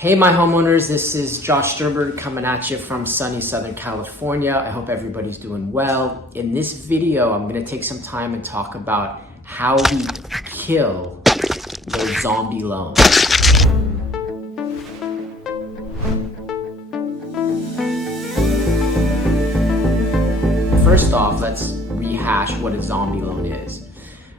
Hey my homeowners, this is Josh Sternberg coming at you from sunny Southern California. I hope everybody's doing well. In this video, I'm gonna take some time and talk about how we kill the zombie loan. First off, let's rehash what a zombie loan is.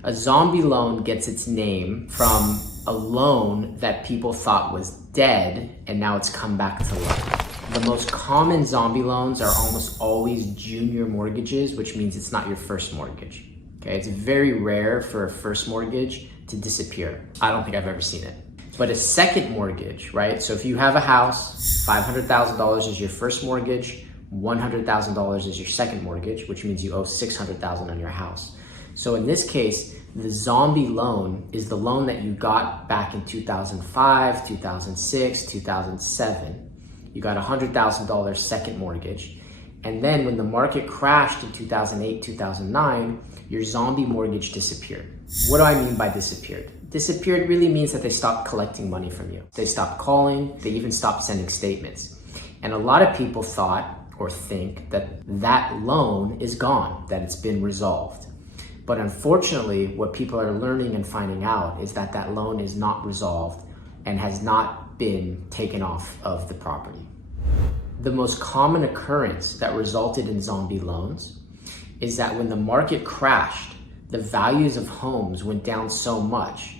A zombie loan gets its name from a loan that people thought was dead and now it's come back to life. The most common zombie loans are almost always junior mortgages, which means it's not your first mortgage. Okay, it's very rare for a first mortgage to disappear. I don't think I've ever seen it. But a second mortgage, right? So if you have a house, $500,000 is your first mortgage, $100,000 is your second mortgage, which means you owe $600,000 on your house. So in this case, the zombie loan is the loan that you got back in 2005, 2006, 2007. You got a $100,000 second mortgage. And then when the market crashed in 2008, 2009, your zombie mortgage disappeared. What do I mean by disappeared? Disappeared really means that they stopped collecting money from you. They stopped calling, they even stopped sending statements. And a lot of people thought or think that that loan is gone, that it's been resolved. But unfortunately, what people are learning and finding out is that that loan is not resolved and has not been taken off of the property. The most common occurrence that resulted in zombie loans is that when the market crashed, the values of homes went down so much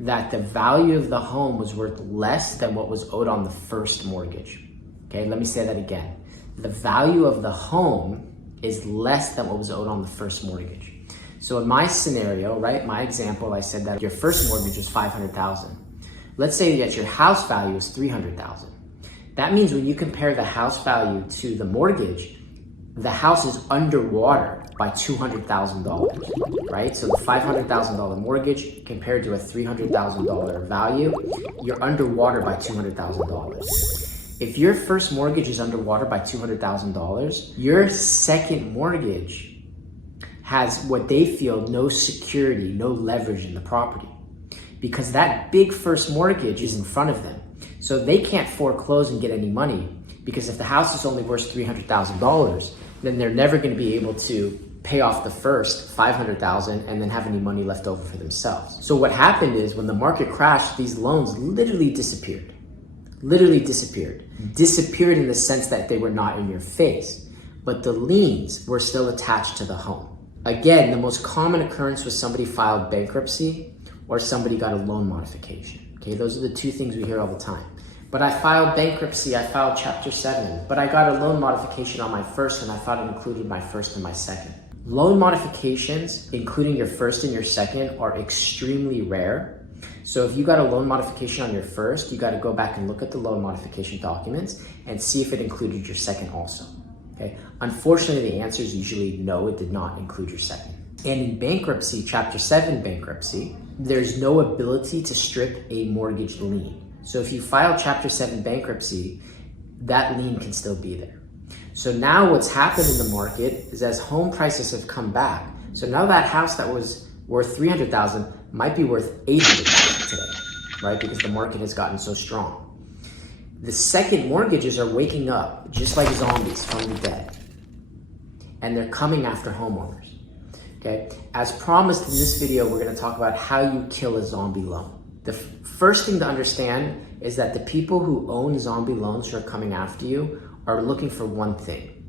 that the value of the home was worth less than what was owed on the first mortgage. Okay, let me say that again. The value of the home is less than what was owed on the first mortgage. So in my scenario, right, my example, I said that your first mortgage was $500,000. Let's say that your house value is $300,000. That means when you compare the house value to the mortgage, the house is underwater by $200,000, right? So the $500,000 mortgage compared to a $300,000 value, you're underwater by $200,000. If your first mortgage is underwater by $200,000, your second mortgage has what they feel no security, no leverage in the property, because that big first mortgage is in front of them. So they can't foreclose and get any money, because if the house is only worth $300,000, then they're never going to be able to pay off the first $500,000 and then have any money left over for themselves. So what happened is when the market crashed, these loans literally disappeared. Literally disappeared. Disappeared in the sense that they were not in your face, but the liens were still attached to the home. Again, the most common occurrence was somebody filed bankruptcy or somebody got a loan modification. Okay, those are the two things we hear all the time. But I filed bankruptcy, I filed Chapter 7, but I got a loan modification on my first and I thought it included my first and my second. Loan modifications, including your first and your second, are extremely rare. So if you got a loan modification on your first, you got to go back and look at the loan modification documents and see if it included your second also. Okay. Unfortunately, the answer is usually no, it did not include your second. And in bankruptcy, Chapter 7 bankruptcy, there's no ability to strip a mortgage lien. So if you file Chapter 7 bankruptcy, that lien can still be there. So now what's happened in the market is as home prices have come back, so now that house that was worth $300,000 might be worth $800,000 today, right? Because the market has gotten so strong. The second mortgages are waking up just like zombies from the dead, and they're coming after homeowners. Okay, as promised in this video, we're going to talk about how you kill a zombie loan. The first thing to understand is that the people who own zombie loans who are coming after you are looking for one thing: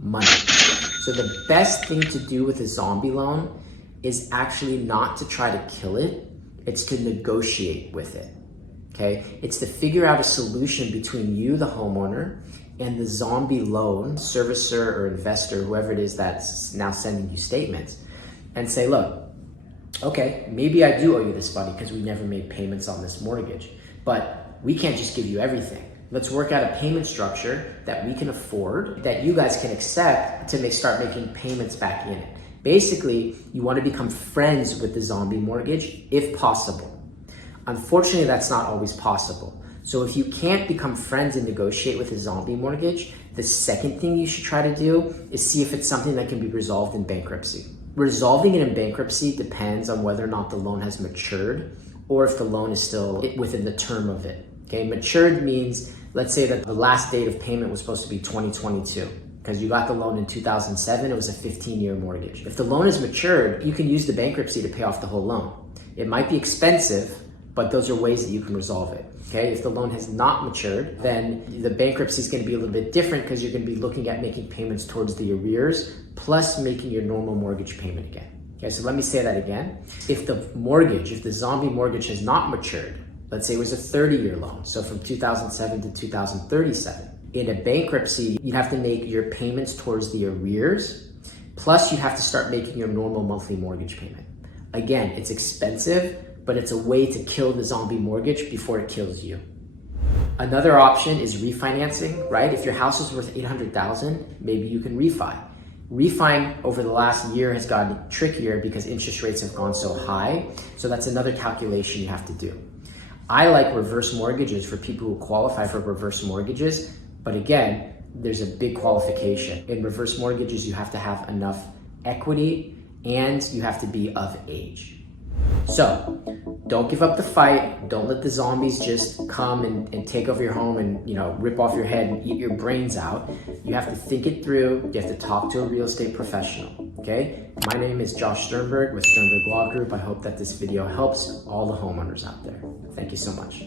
money. So the best thing to do with a zombie loan is actually not to try to kill it, it's to negotiate with it. Okay, it's to figure out a solution between you, the homeowner, and the zombie loan servicer or investor, whoever it is that's now sending you statements, and say, look, okay, maybe I do owe you this money because we never made payments on this mortgage, but we can't just give you everything. Let's work out a payment structure that we can afford, that you guys can accept to start making payments back in it. Basically, you want to become friends with the zombie mortgage if possible. Unfortunately, that's not always possible. So if you can't become friends and negotiate with a zombie mortgage, the second thing you should try to do is see if it's something that can be resolved in bankruptcy. Resolving it in bankruptcy depends on whether or not the loan has matured or if the loan is still within the term of it. Okay, matured means, let's say that the last date of payment was supposed to be 2022 because you got the loan in 2007, it was a 15-year mortgage. If the loan is matured, you can use the bankruptcy to pay off the whole loan. It might be expensive, but those are ways that you can resolve it. Okay, if the loan has not matured, then the bankruptcy is going to be a little bit different because you're going to be looking at making payments towards the arrears plus making your normal mortgage payment again. Okay, so let me say that again. If the zombie mortgage has not matured, let's say it was a 30-year loan, so from 2007 to 2037, in a bankruptcy, you have to make your payments towards the arrears, plus you have to start making your normal monthly mortgage payment. Again, it's expensive, but it's a way to kill the zombie mortgage before it kills you. Another option is refinancing, right? If your house is worth $800,000, maybe you can refi. Refi over the last year has gotten trickier because interest rates have gone so high. So that's another calculation you have to do. I like reverse mortgages for people who qualify for reverse mortgages. But again, there's a big qualification. In reverse mortgages, you have to have enough equity and you have to be of age. So don't give up the fight. Don't let the zombies just come and take over your home and, you know, rip off your head and eat your brains out. You have to think it through. You have to talk to a real estate professional, okay? My name is Josh Sternberg with Sternberg Law Group. I hope that this video helps all the homeowners out there. Thank you so much.